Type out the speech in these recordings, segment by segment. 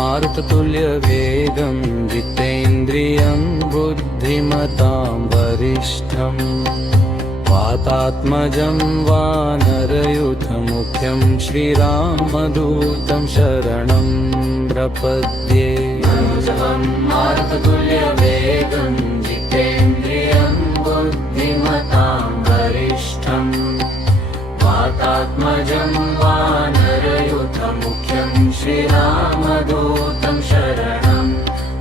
मारुततुल्यवेगं जितेन्द्रियं बुद्धिमतां वरिष्ठम् वातात्मजं वानरयूथमुख्यं श्रीरामदूतं शरणं प्रपद्ये। मारुततुल्यवेगं जितेन्द्रियं बुद्धिमतां वरिष्ठम् वातात्मजं वानरयूथमुख्यं श्रीरामदूतं शरणं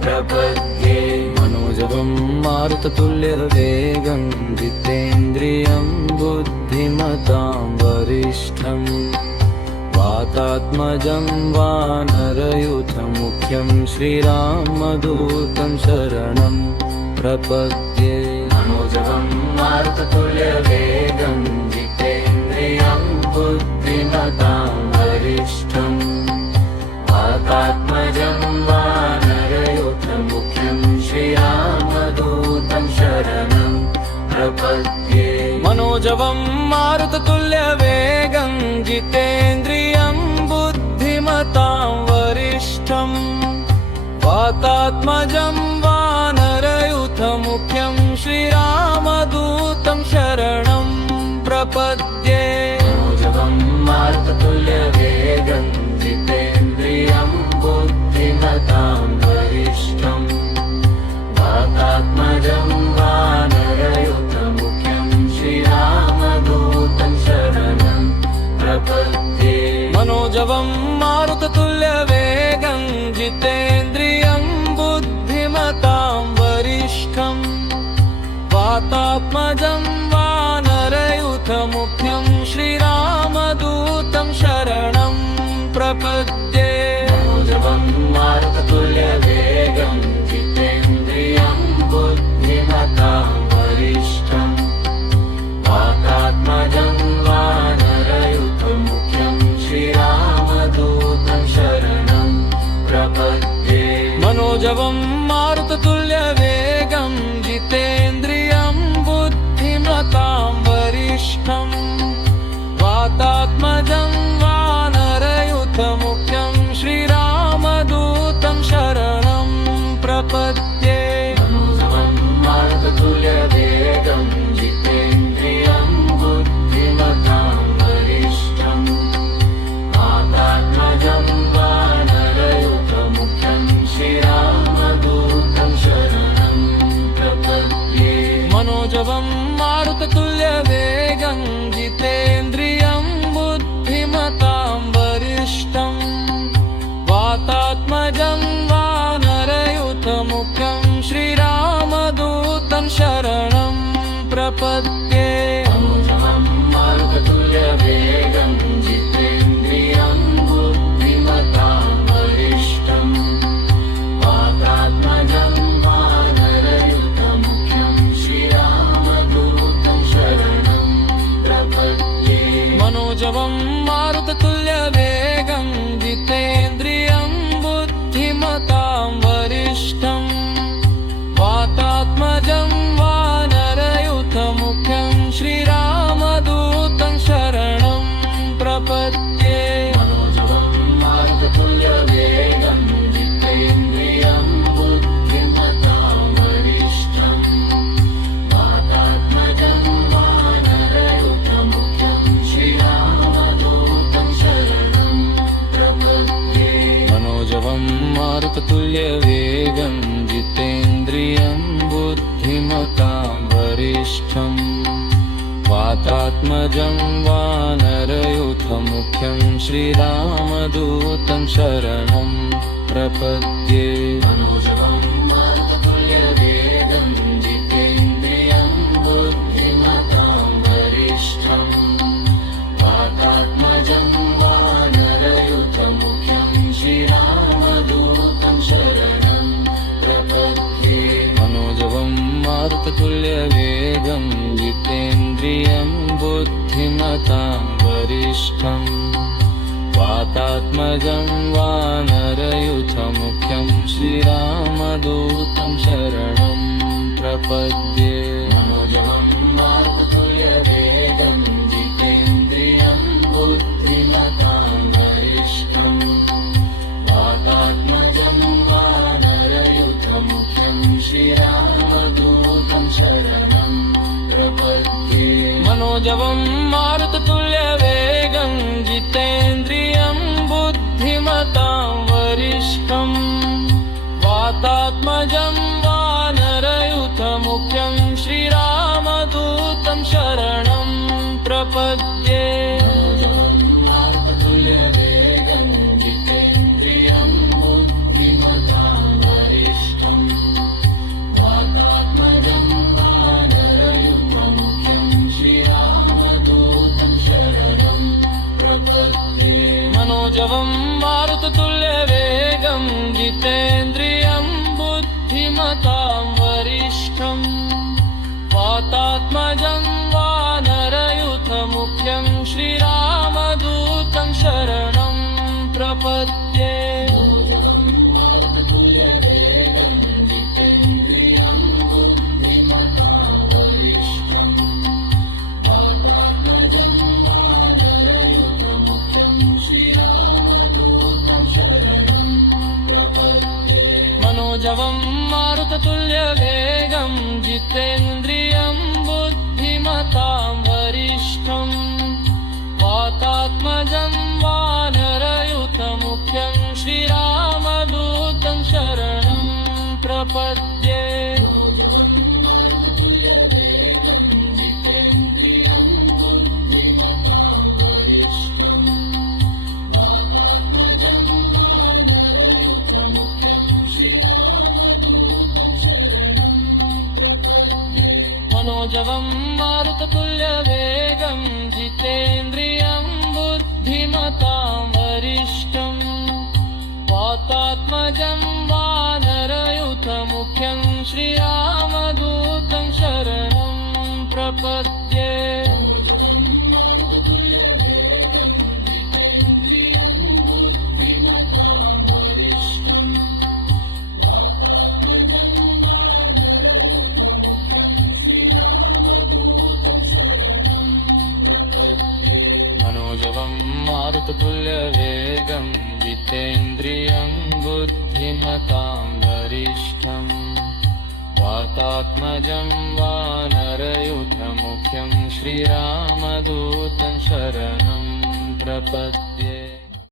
प्रपद्ये। मनोजवं मारुततुल्यवेगं जितेन्द्रियं बुद्धिमतां वरिष्ठं वातात्मजं वानरयूथमुख्यं श्रीरामदूतं शरणं प्रपद्ये। मनोजवं मारुततुल्यवेगं जितेन्द्रियं बुद्धिमतां वरिष्ठं वातात्मजं वानरयूथमुख्यं श्रीरामदूतं शरणं प्रपद्ये। मनोजवं मारुततुल्यवेगं जितेन्द्रियं बुद्धिमतां वरिष्ठं वातात्मजं वानरयूथमुख्यं श्रीरामदूतं शरणं प्रपद्ये। मनोजवं मारुततुल्यवेगं जितेन्द्रियं बुद्धिमतां वरिष्ठं वातात्मजं वानरयूथमुख्यं श्रीरामदूतं शरणं प्रपद्ये। मनोजवं मारुततुल्यवेगं जितेन्द्रियं बुद्धिमतां वरिष्ठं वातात्मजं वानरयूथमुख्यं श्रीरामदूतं शरणं प्रपद्ये। मनोजवं मारुततुल्यवेगं जितेन्द्रियं बुद्धिमतां वरिष्ठं वातात्मजं वानरयूथमुख्यं श्रीरामदूतं शरणं प्रपद्ये। मनोजवं मारुततुल्यवेगं जितेन्द्रियं बुद्धिमतां वरिष्ठं वातात्मजं वानरयूथमुख्यं श्रीरामदूतं शरणं प्रपद्ये। मनोजवं मारुततुल्यवेगं जितेन्द्रियं बुद्धिमतां वरिष्ठं वातात्मजं वानरयूथमुख्यं श्रीरामदूतं शरणं प्रपद्ये। मनोजवं मारुततुल्यवेगं जितेन्द्रियं बुद्धिमतां वरिष्ठं वातात्मजं वानरयूथमुख्यं श्रीरामदूतं शरणं प्रपद्ये। मनोजवं मारुततुल्यवेगं जितेन्द्रियं बुद्धिमतां वरिष्ठं वातात्मजं वानरयूथमुख्यं श्रीरामदूतं शरणं प्रपद्ये। मनोजवं मारुततुल्यवेगं जितेन्द्रियं बुद्धिमतां वरिष्ठं वातात्मजं वानरयूथमुख्यं श्रीरामदूतं शरणं प्रपद्ये। मनोजवं मारुततुल्यवेगं जितेन्द्रियं बुद्धिमतां वरिष्ठं वातात्मजं वानरयूथमुख्यं श्रीरामदूतं शरणं प्रपद्ये। मनोजवं मारुततुल्यवेगं जितेन्द्रियं बुद्धिमतां वरिष्ठं वातात्मजं वानरयूथमुख्यं श्रीरामदूतं शरणं प्रपद्ये। मनोजवं मारुततुल्यवेगं जितेन्द्रियं बुद्धिमतां वरिष्ठं वातात्मजं वानरयूथमुख्यं श्रीरामदूतं शरणं प्रपद्ये। मनोजवं मारुततुल्यवेगं जितेन्द्रियं बुद्धिमतां वरिष्ठं वातात्मजं वानरयूथमुख्यं श्रीरामदूतं शरणं प्रपद्ये। मनोजवं मारुततुल्यवेगं जितेन्द्रियं बुद्धिमतां वरिष्ठं वातात्मजं श्रीरामदूतं शरणं प्रपद्ये मनोजवं मारुततुल्यवेगं जितेन्द्रियं बुद्धिमतां वरिष्ठं वातात्मजं वानरयूथमुख्यं श्रीरामदूतं शरणं प्रपद्ये मनोजवं मारुततुल्यवेगं जितेन्द्रियं बुद्धिमतां वरिष्ठं वातात्मजं वानरयूथमुख्यं श्रीरामदूतं शरणं प्रपद्ये मनोजवं मारुततुल्यवेगं जितेन्द्रियं बुद्धिमतां वरिष्ठं वातात्मजं वानरयूथमुख्यं श्रीरामदूतं शरणं प्रपद्ये मनोजवं मारुततुल्यवेगं जितेन्द्रियं बुद्धिमतां वरिष्ठं वातात्मजं वानरयूथमुख्यं श्रीरामदूतं शरणं प्रपद्ये मनोजवं मारुततुल्यवेगं जितेन्द्रियं बुद्धिमतां वरिष्ठं वातात्मजं वानरयूथमुख्यं श्रीरामदूतं शरणं प्रपद्ये।